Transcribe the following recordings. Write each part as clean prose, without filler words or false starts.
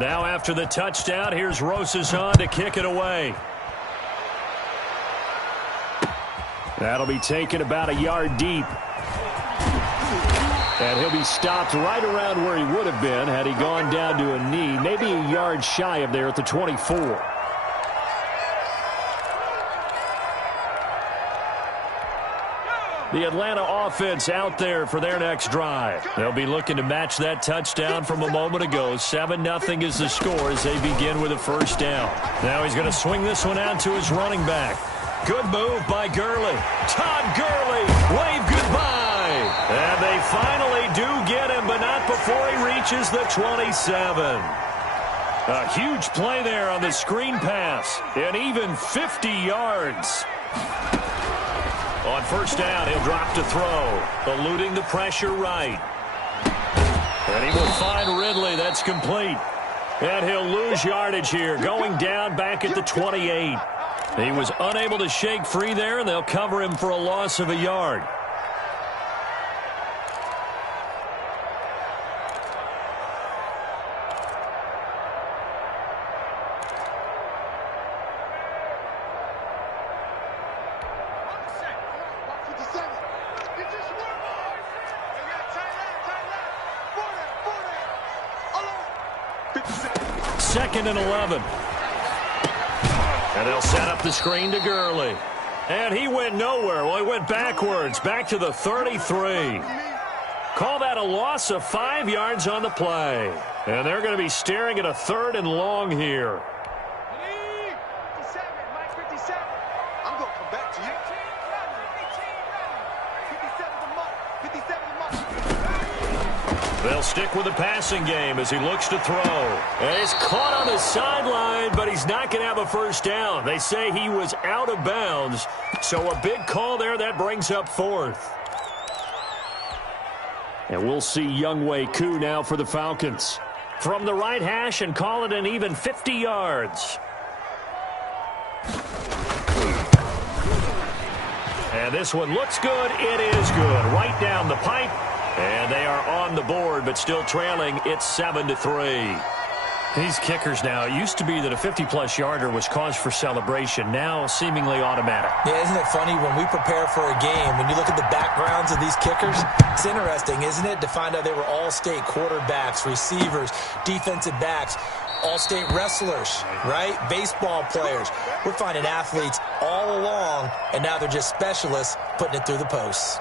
Now after the touchdown, here's Rosas on to kick it away. That'll be taken about a yard deep. And he'll be stopped right around where he would have been had he gone down to a knee, maybe a yard shy of there at the 24. The Atlanta offense out there for their next drive. They'll be looking to match that touchdown from a moment ago. 7-0 is the score as they begin with a first down. Now he's going to swing this one out to his running back. Good move by Gurley. Todd Gurley, wave goodbye. And they finally do get him, but not before he reaches the 27. A huge play there on the screen pass, and even 50 yards. On first down, he'll drop to throw, eluding the pressure right. And he will find Ridley. That's complete. And he'll lose yardage here, going down back at the 28. He was unable to shake free there, and they'll cover him for a loss of a yard. Second and 11. And they'll set up the screen to Gurley. And he went nowhere. Well, he went backwards, back to the 33. Call that a loss of 5 yards on the play. And they're going to be staring at a 3rd and long here. I'm going to come back to you. They'll stick with the passing game as he looks to throw. And he's caught on the sideline, but he's not going to have a first down. They say he was out of bounds, so a big call there. That brings up 4th. And we'll see Younghoe Koo now for the Falcons. From the right hash and call it an even 50 yards. And this one looks good. It is good. Right down the pipe. And they are on the board, but still trailing. It's 7-3. These kickers now, it used to be that a 50-plus yarder was cause for celebration. Now seemingly automatic. Yeah, isn't it funny when we prepare for a game, when you look at the backgrounds of these kickers, it's interesting, isn't it, to find out they were all-state quarterbacks, receivers, defensive backs, all-state wrestlers, right? Baseball players. We're finding athletes all along, and now they're just specialists putting it through the posts.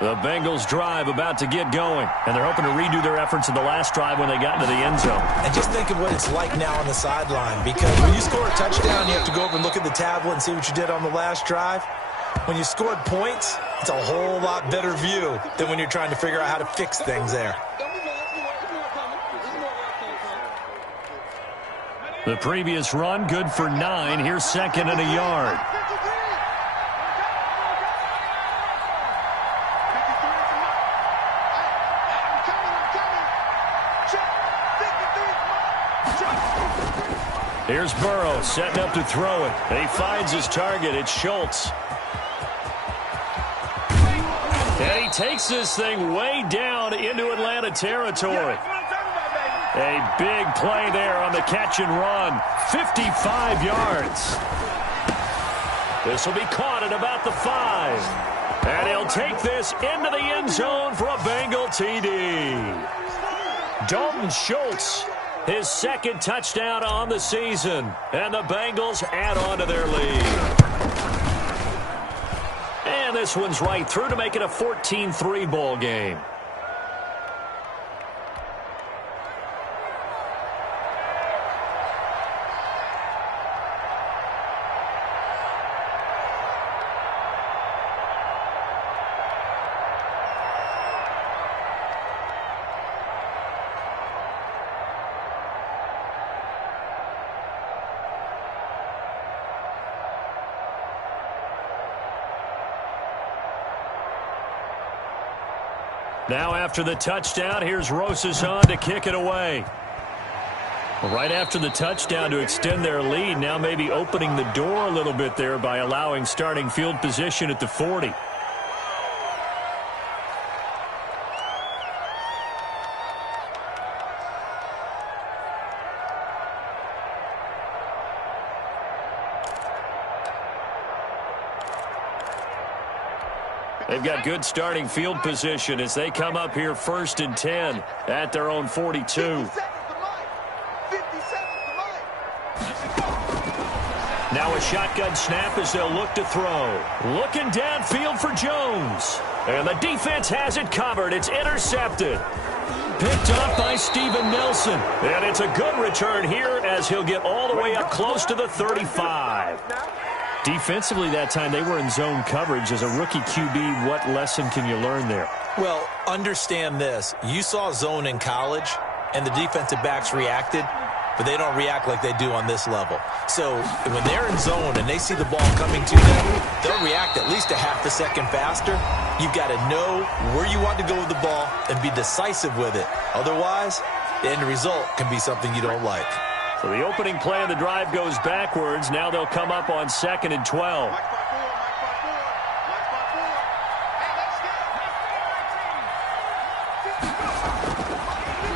The Bengals drive about to get going, and they're hoping to redo their efforts in the last drive when they got into the end zone. And just think of what it's like now on the sideline, because when you score a touchdown, you have to go over and look at the tablet and see what you did on the last drive. When you scored points, it's a whole lot better view than when you're trying to figure out how to fix things there. The previous run, good for 9. Here's 2nd and a yard. Here's Burrow setting up to throw it. And he finds his target. It's Schultz. And he takes this thing way down into Atlanta territory. A big play there on the catch and run. 55 yards. This will be caught at about the 5. And he'll take this into the end zone for a Bengal TD. Dalton Schultz, his 2nd touchdown on the season. And the Bengals add on to their lead. And this one's right through to make it a 14-3 ball game. Now after the touchdown, here's Rosas on to kick it away. Right after the touchdown to extend their lead, now maybe opening the door a little bit there by allowing starting field position at the 40. They've got good starting field position as they come up here 1st and 10 at their own 42. Now a shotgun snap as they'll look to throw. Looking downfield for Jones. And the defense has it covered. It's intercepted. Picked up by Steven Nelson. And it's a good return here as he'll get all the way up close to the 35. Defensively that time, they were in zone coverage. As a rookie QB, what lesson can you learn there? Well, understand this. You saw zone in college, and the defensive backs reacted, but they don't react like they do on this level. So when they're in zone and they see the ball coming to them, they'll react at least a half a second faster. You've got to know where you want to go with the ball and be decisive with it. Otherwise, the end result can be something you don't like. So the opening play of the drive goes backwards. Now they'll come up on 2nd and 12.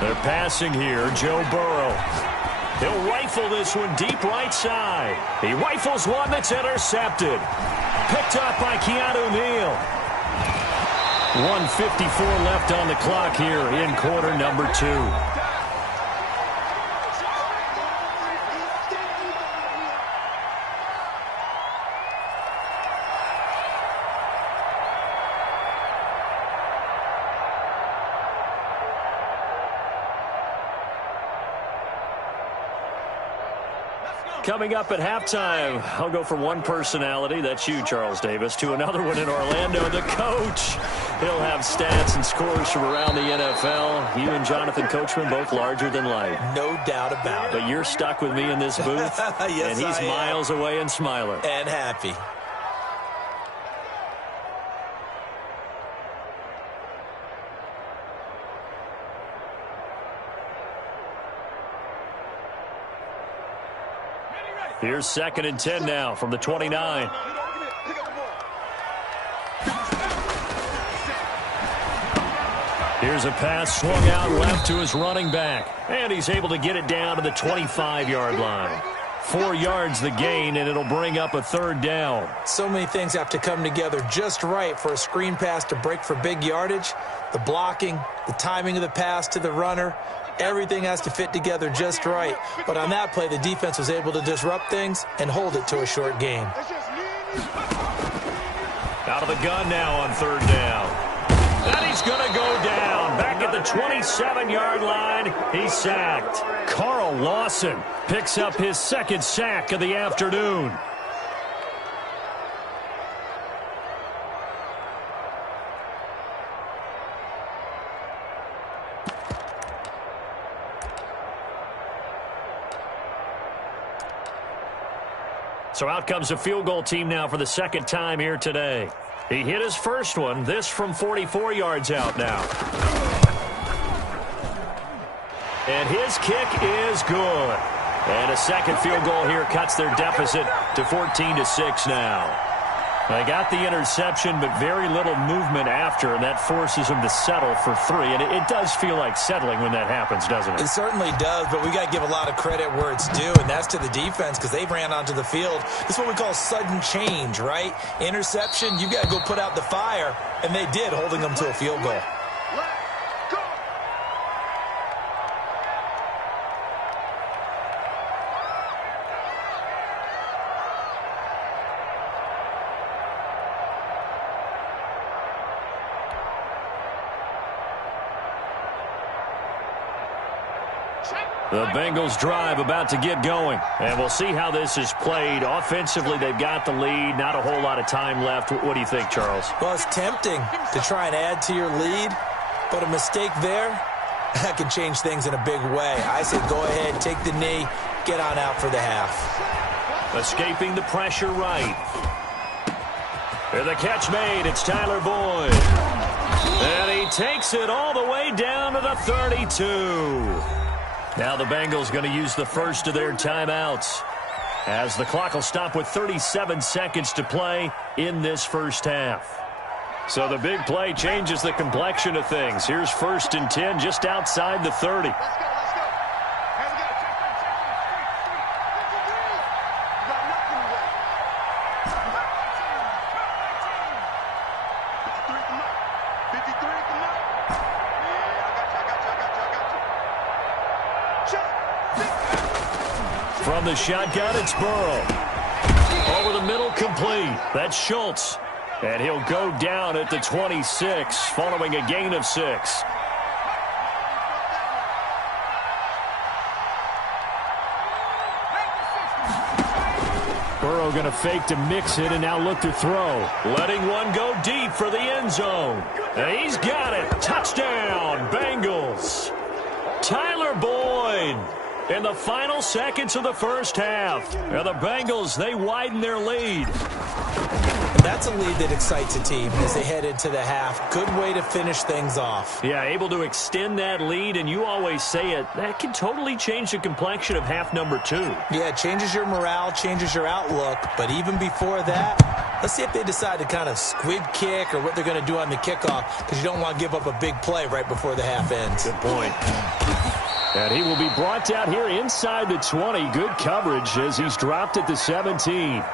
They're passing here. Joe Burrow. He'll rifle this one deep right side. He rifles one that's intercepted. Picked up by Keanu Neal. 1:54 left on the clock here in quarter number 2. Coming up at halftime, I'll go from one personality, that's you, Charles Davis, to another one in Orlando, the coach. He'll have stats and scores from around the NFL. You and Jonathan Coachman, both larger than life. No doubt about it. But you're stuck with me in this booth, yes, and he's miles away and smiling. And happy. Here's 2nd and 10 now from the 29. Here's a pass swung out left to his running back. And he's able to get it down to the 25-yard line. 4 yards the gain, and it'll bring up a 3rd down. So many things have to come together just right for a screen pass to break for big yardage. The blocking, the timing of the pass to the runner, everything has to fit together just right. But on that play, the defense was able to disrupt things and hold it to a short gain. Out of the gun now on 3rd down. And he's going to go down. Back at the 27-yard line, he's sacked. Carl Lawson picks up his 2nd sack of the afternoon. So out comes a field goal team now for the 2nd time here today. He hit his first one, this from 44 yards out now. And his kick is good. And a 2nd field goal here cuts their deficit to 14-6 now. They got the interception, but very little movement after, and that forces them to settle for 3. And it does feel like settling when that happens, doesn't it? It certainly does, but we got to give a lot of credit where it's due, and that's to the defense because they ran onto the field. This is what we call sudden change, right? Interception, you got to go put out the fire, and they did, holding them to a field goal. The Bengals drive about to get going. And we'll see how this is played. Offensively, they've got the lead. Not a whole lot of time left. What do you think, Charles? Well, it's tempting to try and add to your lead, but a mistake there, that can change things in a big way. I say go ahead, take the knee, get on out for the half. Escaping the pressure right. And the catch made. It's Tyler Boyd. And he takes it all the way down to the 32. Now the Bengals going to use the first of their timeouts as the clock will stop with 37 seconds to play in this first half. So the big play changes the complexion of things. Here's 1st and 10 just outside the 30. From the shotgun, it's Burrow. Over the middle, complete. That's Schultz. And he'll go down at the 26 following a gain of 6. Burrow going to fake to mix it and now look to throw. Letting one go deep for the end zone. And he's got it. Touchdown, Bengals. Tyler Boyd in the final seconds of the first half. And the Bengals, they widen their lead. That's a lead that excites a team as they head into the half. Good way to finish things off. Yeah, able to extend that lead, and you always say it, that can totally change the complexion of half number 2. Yeah, it changes your morale, changes your outlook. But even before that, let's see if they decide to kind of squib kick or what they're going to do on the kickoff, because you don't want to give up a big play right before the half ends. Good point. And he will be brought down here inside the 20. Good coverage as he's dropped at the 17.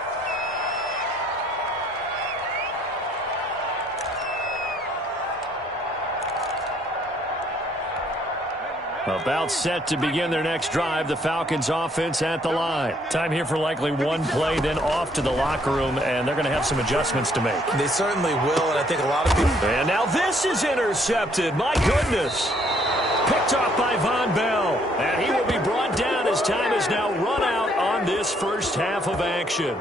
About set to begin their next drive. The Falcons offense at the line. Time here for likely one play, then off to the locker room, and they're going to have some adjustments to make. They certainly will, and I think a lot of people... And now this is intercepted. My goodness. Picked off by Von Bell. And he will be brought down as time has now run out on this first half of action.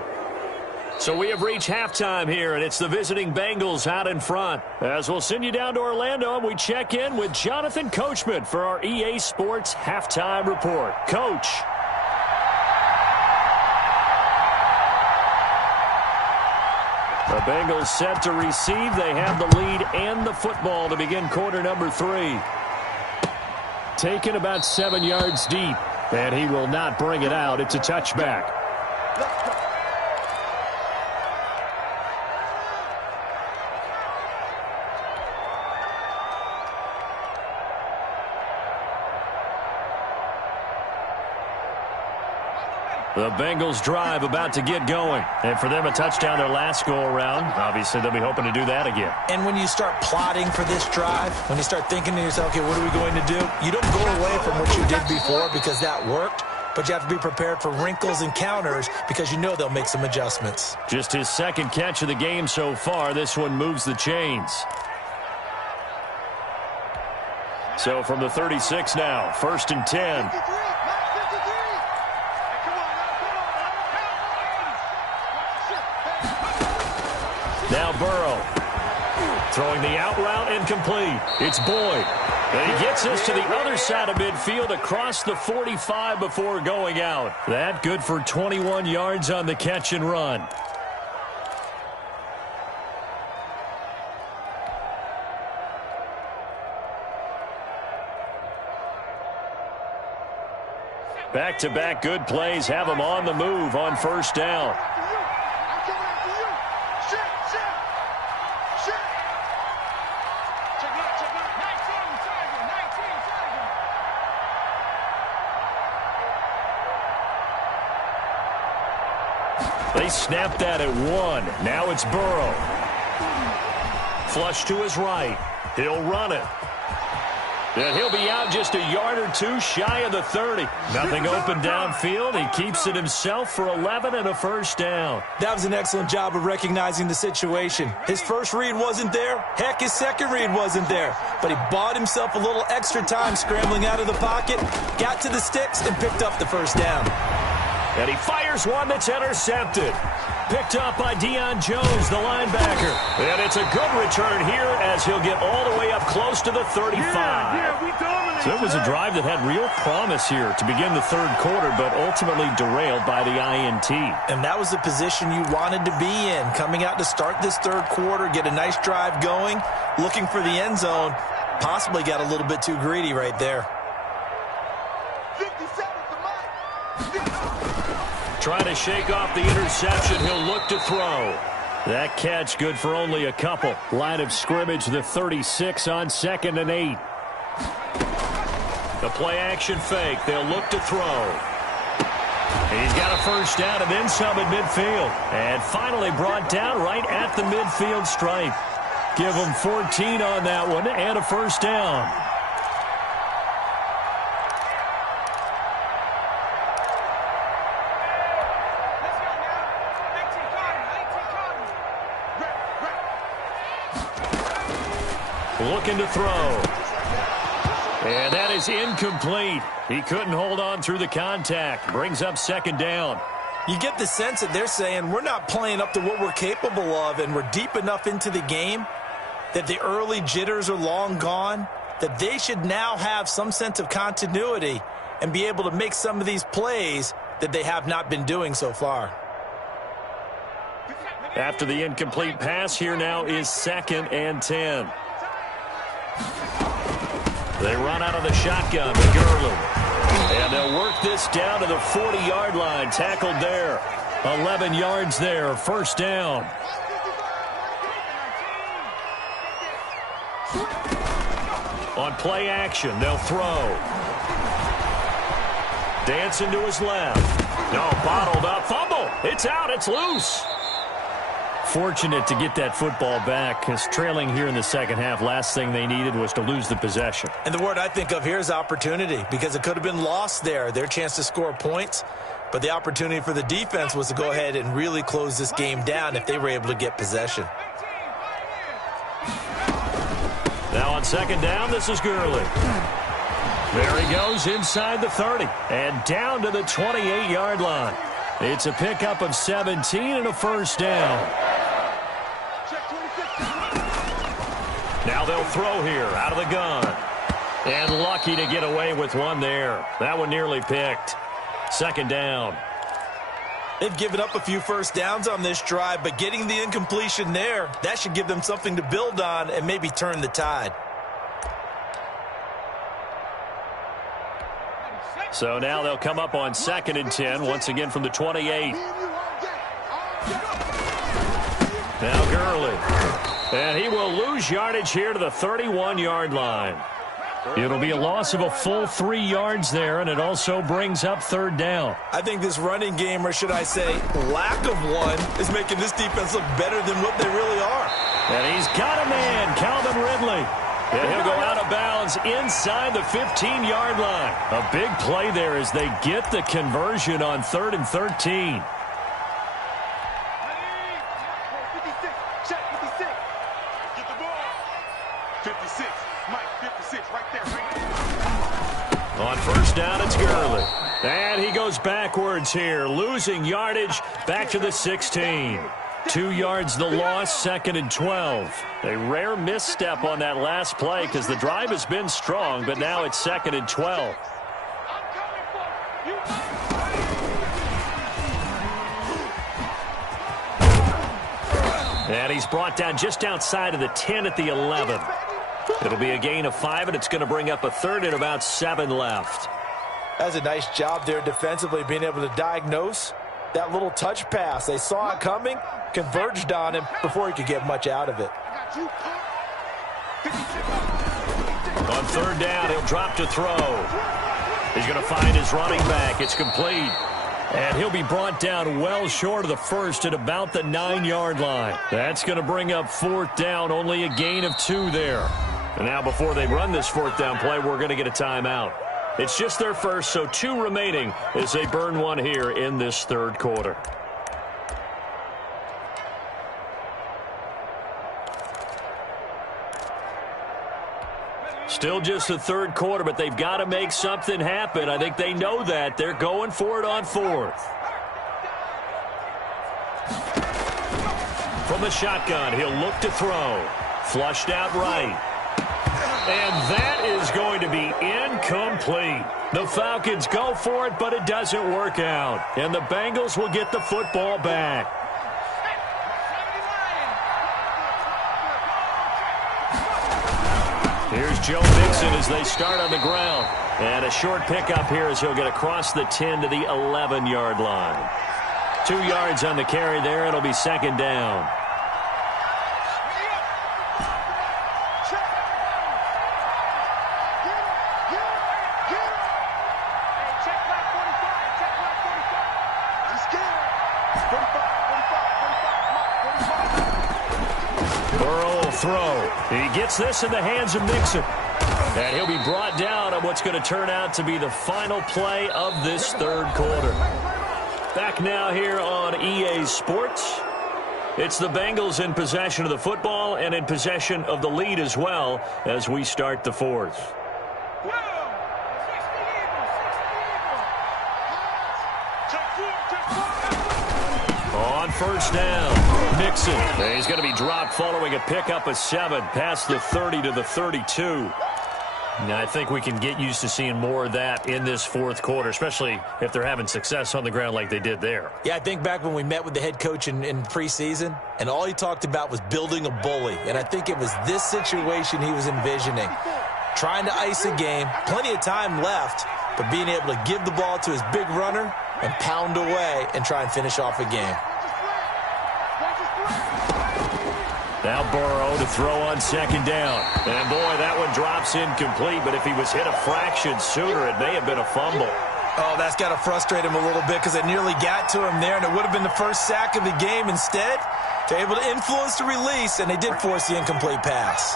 So we have reached halftime here, and it's the visiting Bengals out in front. As we'll send you down to Orlando, and we check in with Jonathan Coachman for our EA Sports Halftime Report. Coach. The Bengals set to receive. They have the lead and the football to begin quarter number 3. Taken about 7 yards deep, and he will not bring it out. It's a touchback. The Bengals drive about to get going. And for them, a touchdown their last go-around. Obviously, they'll be hoping to do that again. And when you start plotting for this drive, when you start thinking to yourself, okay, what are we going to do? You don't go away from what you did before because that worked, but you have to be prepared for wrinkles and counters because you know they'll make some adjustments. Just his second catch of the game so far. This one moves the chains. So from the 36 now, 1st and 10. Now Burrow throwing the out route incomplete. It's Boyd. And he gets us to the other side of midfield across the 45 before going out. That good for 21 yards on the catch and run. Back-to-back good plays have him on the move on first down. They snapped that at 1. Now it's Burrow. Flush to his right. He'll run it. And he'll be out just a yard or 2 shy of the 30. Nothing open downfield. He keeps it himself for 11 and a first down. That was an excellent job of recognizing the situation. His first read wasn't there. Heck, his second read wasn't there. But he bought himself a little extra time scrambling out of the pocket, got to the sticks, and picked up the first down. And he fires one that's intercepted. Picked up by Deion Jones, the linebacker. And it's a good return here as he'll get all the way up close to the 35. So it was a drive that had real promise here to begin the third quarter, but ultimately derailed by the INT. And that was the position you wanted to be in, coming out to start this third quarter, get a nice drive going, looking for the end zone. Possibly got a little bit too greedy right there. Trying to shake off the interception. He'll look to throw. That catch good for only a couple. Line of scrimmage, the 36 on 2nd and 8. The play action fake. They'll look to throw. He's got a first down and then some at midfield. And finally brought down right at the midfield stripe. Give him 14 on that one and a first down. looking to throw. And that is incomplete. He couldn't hold on through the contact. Brings up second down. You get the sense that they're saying we're not playing up to what we're capable of, and we're deep enough into the game that the early jitters are long gone, that they should now have some sense of continuity and be able to make some of these plays that they have not been doing so far. After the incomplete pass, here now is 2nd and 10. They run out of the shotgun with Gurley. And they'll work this down to the 40-yard line. Tackled there. 11 yards there. First down. On play action, they'll throw. Dancing to his left. No, bottled up. Fumble. It's out. It's loose. Fortunate to get that football back, because trailing here in the second half, last thing they needed was to lose the possession. And the word I think of here is opportunity, because it could have been lost there, their chance to score points. But the opportunity for the defense was to go ahead and really close this game down if they were able to get possession. Now on second down, this is Gurley. There he goes inside the 30 and down to the 28-yard line. It's a pickup of 17 and a first down. Now they'll throw here out of the gun. And lucky to get away with one there. That one nearly picked. Second down. They've given up a few first downs on this drive, but getting the incompletion there, that should give them something to build on and maybe turn the tide. So now they'll come up on 2nd and 10, once again from the 28. Now Gurley. And he will lose yardage here to the 31-yard line. It'll be a loss of a full 3 yards there, and it also brings up third down. I think this running game, or should I say lack of one, is making this defense look better than what they really are. And he's got a man, Calvin Ridley. And he'll go out of bounds inside the 15-yard line. A big play there as they get the conversion on 3rd and 13. On first down, it's Gurley. And he goes backwards here, losing yardage back to the 16. 2 yards the loss, 2nd and 12. A rare misstep on that last play because the drive has been strong, but now it's 2nd and 12. And he's brought down just outside of the 10 at the 11. It'll be a gain of 5, and it's going to bring up a third and about 7 left. That's a nice job there defensively, being able to diagnose that little touch pass. They saw it coming, converged on him before he could get much out of it. On third down, he'll drop to throw. He's going to find his running back. It's complete. And he'll be brought down well short of the first at about the 9-yard line. That's going to bring up 4th down, only a gain of 2 there. And now before they run this 4th down play, we're going to get a timeout. It's just their first, so 2 remaining as they burn one here in this third quarter. Still just the third quarter, but they've got to make something happen. I think they know that. They're going for it on 4th. From the shotgun, he'll look to throw. Flushed out right. And that is going to be incomplete. The Falcons go for it, but it doesn't work out. And the Bengals will get the football back. Here's Joe Mixon as they start on the ground. And a short pickup here as he'll get across the 10 to the 11-yard line. 2 yards on the carry there. It'll be 2nd down. Throw. He gets this in the hands of Mixon. And he'll be brought down on what's going to turn out to be the final play of this third quarter. Back now here on EA Sports. It's the Bengals in possession of the football and in possession of the lead as well as we start the fourth. On first down, Mixon. He's going to be dropped following a pickup of 7 past the 30 to the 32. Now, I think we can get used to seeing more of that in this fourth quarter, especially if they're having success on the ground like they did there. Yeah, I think back when we met with the head coach in preseason, and all he talked about was building a bully. And I think it was this situation he was envisioning. Trying to ice a game, plenty of time left, but being able to give the ball to his big runner and pound away and try and finish off a game. Now Burrow to throw on second down. And, boy, that one drops incomplete, but if he was hit a fraction sooner, it may have been a fumble. Oh, that's got to frustrate him a little bit because it nearly got to him there, and it would have been the first sack of the game. Instead, they're able to influence the release, and they did force the incomplete pass.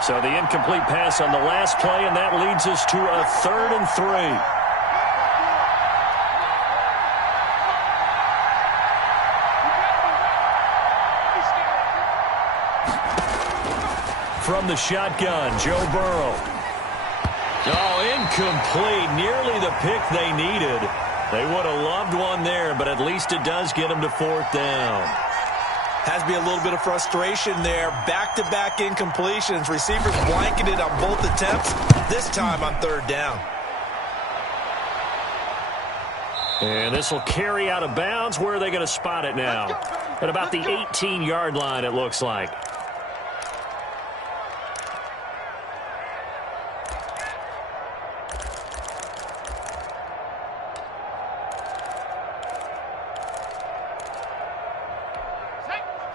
So the incomplete pass on the last play, and that leads us to a 3rd and 3. From the shotgun, Joe Burrow. Oh, incomplete. Nearly the pick they needed. They would have loved one there, but at least it does get them to 4th down. Has to be a little bit of frustration there. Back-to-back incompletions. Receivers blanketed on both attempts, this time on 3rd down. And this will carry out of bounds. Where are they going to spot it now? At about the 18-yard line, it looks like.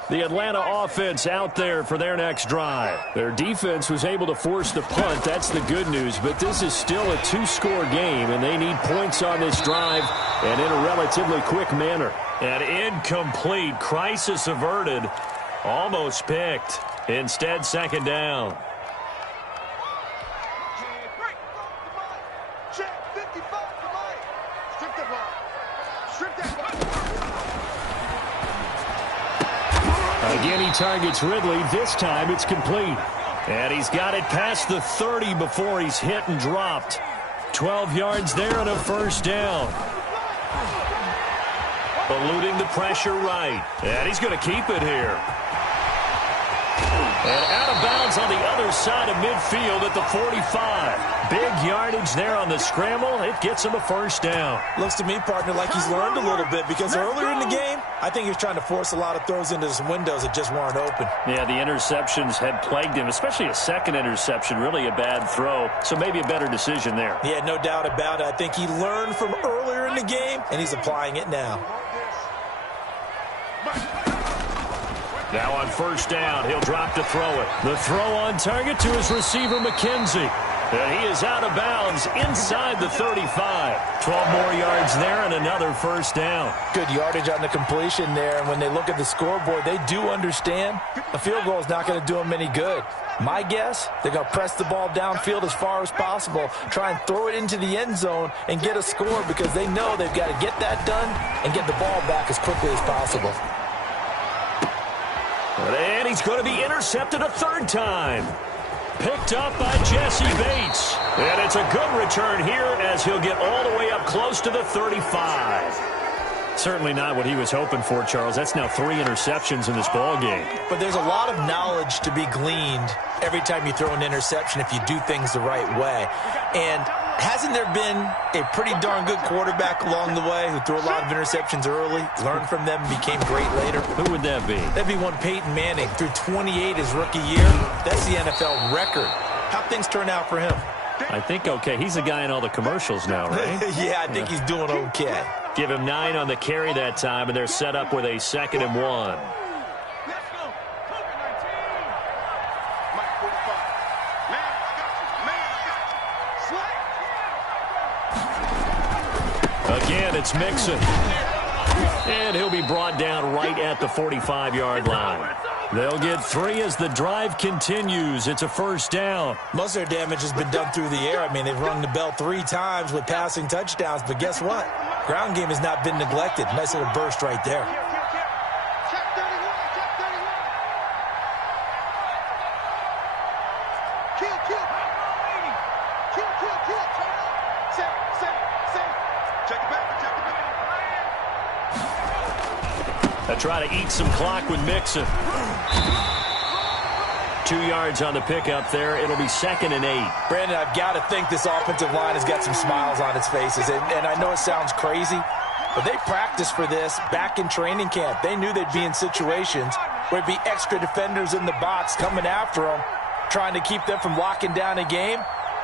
The Atlanta offense out there for their next drive. Their defense was able to force the punt. That's the good news. But this is still a 2-score game, and they need points on this drive and in a relatively quick manner. And incomplete. Crisis averted. Almost picked. Instead, 2nd down. Again, he targets Ridley. This time it's complete. And he's got it past the 30 before he's hit and dropped. 12 yards there and a 1st down. Eluding the pressure right. And he's going to keep it here. And out of bounds on the other side of midfield at the 45. Big yardage there on the scramble. It gets him a 1st down. Looks to me, partner, like he's learned a little bit because earlier in the game, I think he was trying to force a lot of throws into some windows that just weren't open. Yeah, the interceptions had plagued him, especially a second interception, really a bad throw. So maybe a better decision there. Yeah, no doubt about it. I think he learned from earlier in the game, and he's applying it now. Now on 1st down, he'll drop to throw it. The throw on target to his receiver, McKenzie. And he is out of bounds inside the 35. 12 more yards there and another 1st down. Good yardage on the completion there. And when they look at the scoreboard, they do understand a field goal is not going to do them any good. My guess, they're going to press the ball downfield as far as possible, try and throw it into the end zone and get a score because they know they've got to get that done and get the ball back as quickly as possible. And he's going to be intercepted a 3rd time. Picked up by Jesse Bates. And it's a good return here as he'll get all the way up close to the 35. Certainly not what he was hoping for, Charles. That's now 3 interceptions in this ball game. But there's a lot of knowledge to be gleaned every time you throw an interception if you do things the right way. And hasn't there been a pretty darn good quarterback along the way who threw a lot of interceptions early, learned from them, and became great later? Who would that be? That'd be one Peyton Manning. Threw 28 his rookie year. That's the NFL record. How'd things turn out for him? I think okay. He's the guy in all the commercials now, right? Yeah, I think he's doing okay. Give him 9 on the carry that time, and they're set up with a 2nd and 1. Again, it's Mixon. And he'll be brought down right at the 45-yard line. They'll get 3 as the drive continues. It's a 1st down. Most of their damage has been done through the air. I mean, they've rung the bell 3 times with passing touchdowns, but guess what? Ground game has not been neglected. Nice little burst right there. They try to eat some clock with Mixon. 2 yards on the pickup there. It'll be 2nd and 8. Brandon, I've got to think this offensive line has got some smiles on its faces. And I know it sounds crazy, but they practiced for this back in training camp. They knew they'd be in situations where there'd be extra defenders in the box coming after them, trying to keep them from locking down a game.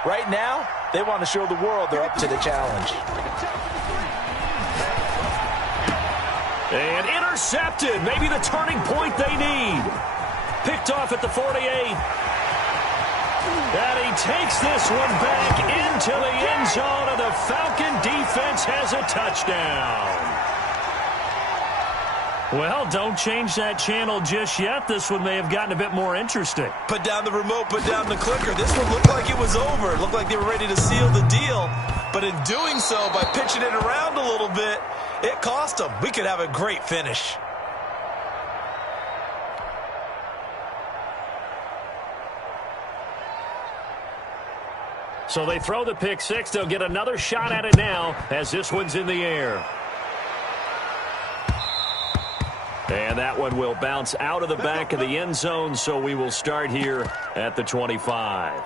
Right now, they want to show the world they're up to the challenge. And intercepted. Maybe the turning point they need. Picked off at the 48. And he takes this one back into the end zone, and the Falcon defense has a touchdown. Well, don't change that channel just yet. This one may have gotten a bit more interesting. Put down the remote, put down the clicker. This one looked like it was over. It looked like they were ready to seal the deal. But in doing so, by pitching it around a little bit, it cost them. We could have a great finish. So they throw the pick six. They'll get another shot at it now as this one's in the air. And that one will bounce out of the back of the end zone, so we will start here at the 25.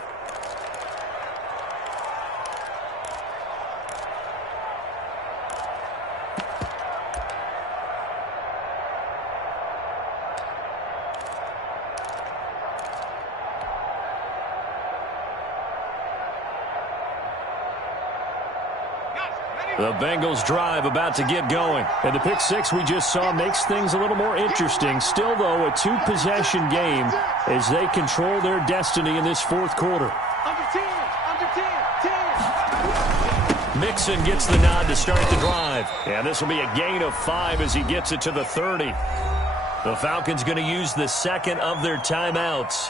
The Bengals drive about to get going. And the pick six we just saw makes things a little more interesting. Still, though, a two-possession game as they control their destiny in this fourth quarter. Under 10, under 10, 10. Mixon gets the nod to start the drive. And this will be a gain of 5 as he gets it to the 30. The Falcons going to use the second of their timeouts.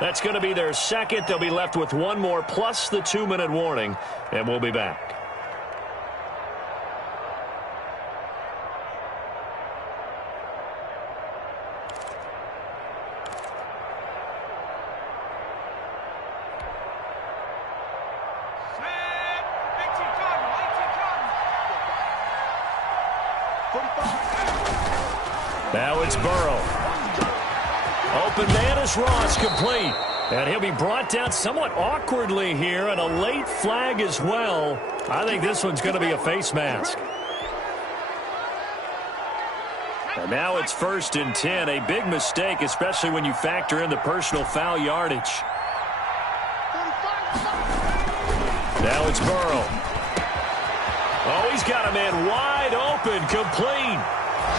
That's going to be their second. They'll be left with one more plus the 2-minute warning. And we'll be back. Now it's Burrow. Open man is Ross, complete. And he'll be brought down somewhat awkwardly here, and a late flag as well. I think this one's going to be a face mask. And now it's 1st and 10. A big mistake, especially when you factor in the personal foul yardage. Now it's Burrow. Oh, he's got a man wide open, complete.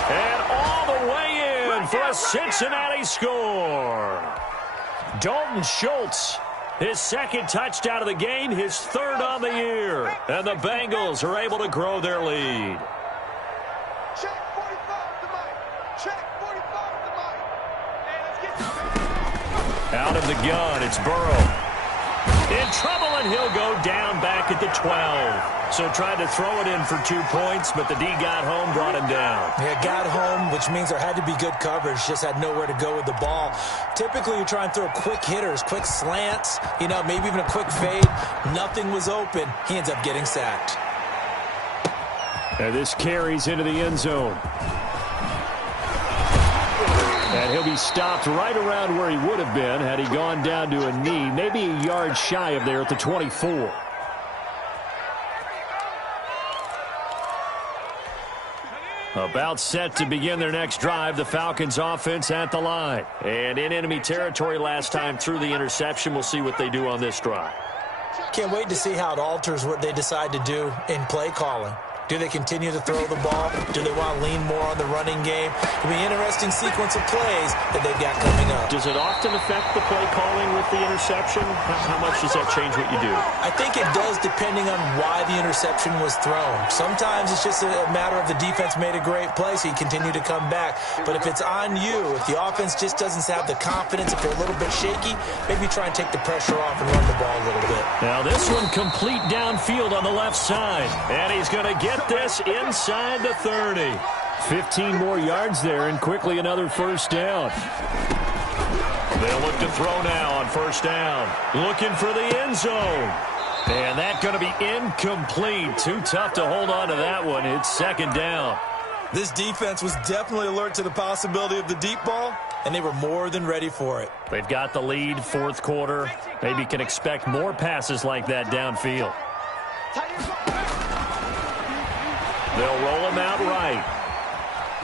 And all the way in for a Cincinnati score. Dalton Schultz, his second touchdown of the game, his third on the year. And the Bengals are able to grow their lead. Check 45 to Mike. Check 45 to Mike. Hey, let's get this. Out of the gun, it's Burrow. In trouble, and he'll go down back at the 12. So tried to throw it in for 2 points, but the D got home, brought him down. Yeah, got home, which means there had to be good coverage. Just had nowhere to go with the ball. Typically, you try and throw quick hitters, quick slants, maybe even a quick fade. Nothing was open. He ends up getting sacked. And this carries into the end zone. And he'll be stopped right around where he would have been had he gone down to a knee, maybe a yard shy of there at the 24. About set to begin their next drive, the Falcons offense at the line. And in enemy territory last time through the interception. We'll see what they do on this drive. Can't wait to see how it alters what they decide to do in play calling. Do they continue to throw the ball? Do they want to lean more on the running game? It'll be an interesting sequence of plays that they've got coming up. Does it often affect the play calling with the interception? How much does that change what you do? I think it does depending on why the interception was thrown. Sometimes it's just a matter of the defense made a great play, so you continue to come back. But if it's on you, if the offense just doesn't have the confidence, if they're a little bit shaky, maybe try and take the pressure off and run the ball a little bit. Now this one complete downfield on the left side. And he's going to get this inside the 30. 15 more yards there, and quickly another first down. They'll look to throw now on first down. Looking for the end zone. And that's going to be incomplete. Too tough to hold on to that one. It's second down. This defense was definitely alert to the possibility of the deep ball, and they were more than ready for it. They've got the lead, fourth quarter. Maybe can expect more passes like that downfield. They'll roll him out right.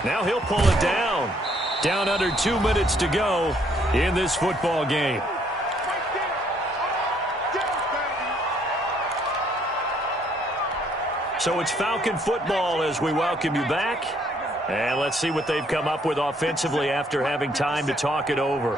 Now he'll pull it down. Down under 2 minutes to go in this football game. So it's Falcon football as we welcome you back. And let's see what they've come up with offensively after having time to talk it over.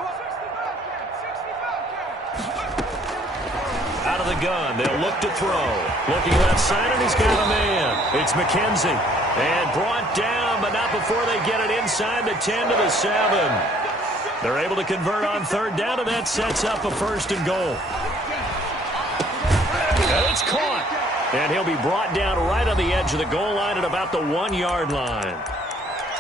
Out of the gun, they'll look to throw. Looking left side, and he's got a man. It's McKenzie. And brought down, but not before they get it inside the 10 to the 7. They're able to convert on third down, and that sets up a first and goal. And it's caught. And he'll be brought down right on the edge of the goal line at about the 1 yard line.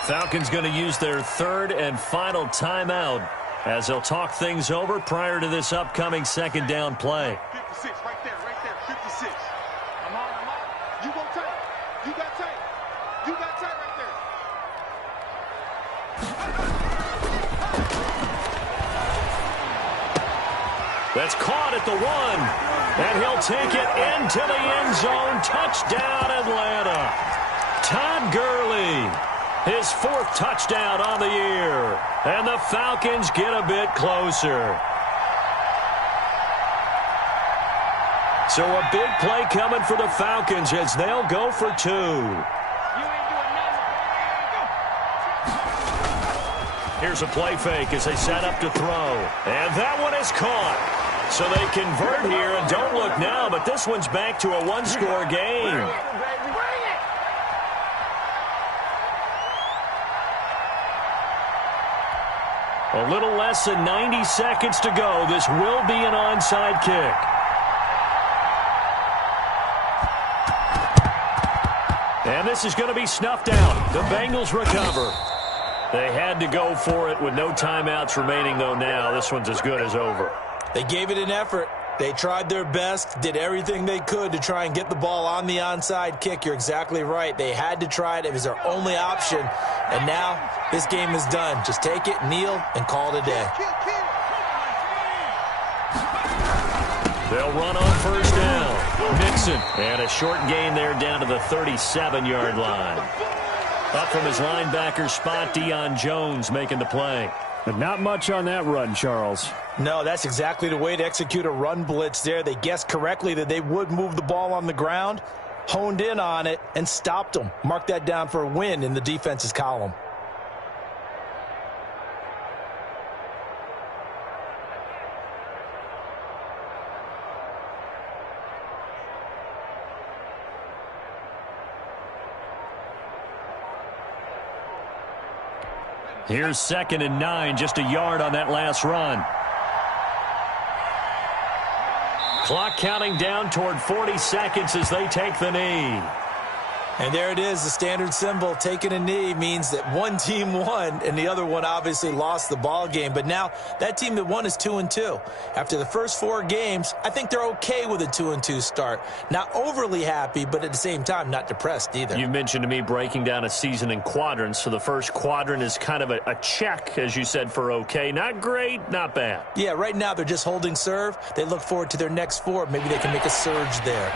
Falcons going to use their third and final timeout as they'll talk things over prior to this upcoming second down play. 56, right there, 56. I'm on. You go tight. You got tight. You got tight right there. That's caught at the 1. And he'll take it into the end zone. Touchdown, Atlanta. Todd Gurley, his fourth touchdown on the year. And the Falcons get a bit closer. So a big play coming for the Falcons as they'll go for 2. Here's a play fake as they set up to throw. And that one is caught. So they convert here, and don't look now, but this one's back to a one-score game. A little less than 90 seconds to go. This will be an onside kick. And this is going to be snuffed out. The Bengals recover. They had to go for it with no timeouts remaining, though, now. This one's as good as over. They gave it an effort. They tried their best, did everything they could to try and get the ball on the onside kick. You're exactly right. They had to try it. It was their only option. And now this game is done. Just take it, kneel, and call it a day. They'll run on first down. Mixon. And a short gain there down to the 37-yard line. Up from his linebacker spot, Deion Jones making the play. But not much on that run, Charles. No, that's exactly the way to execute a run blitz there. They guessed correctly that they would move the ball on the ground, honed in on it, and stopped them. Mark that down for a win in the defense's column. Here's 2nd and 9, just a yard on that last run. Clock counting down toward 40 seconds as they take the knee. And there it is, the standard symbol. Taking a knee means that one team won and the other one obviously lost the ball game. But now that team that won is 2-2. After the first 4 games, I think they're okay with a 2-2 start. Not overly happy, but at the same time, not depressed either. You mentioned to me breaking down a season in quadrants. So the first quadrant is kind of a check, as you said, for okay. Not great, not bad. Yeah, right now they're just holding serve. They look forward to their next 4. Maybe they can make a surge there.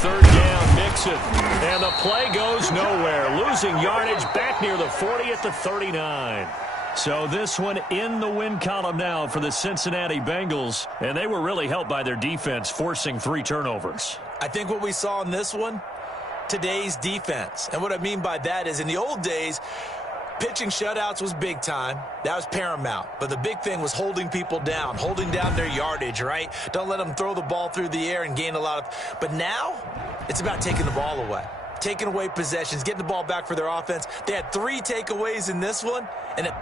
Third down, Mixon. And the play goes nowhere. Losing yardage back near the 40 at the 39. So this one in the win column now for the Cincinnati Bengals. And they were really helped by their defense, forcing 3 turnovers. I think what we saw in this one, today's defense. And what I mean by that is in the old days, pitching shutouts was big time. That was paramount. But the big thing was holding people down, holding down their yardage, right? Don't let them throw the ball through the air and gain a lot of... But now, it's about taking the ball away. Taking away possessions, getting the ball back for their offense. They had 3 takeaways in this one, and it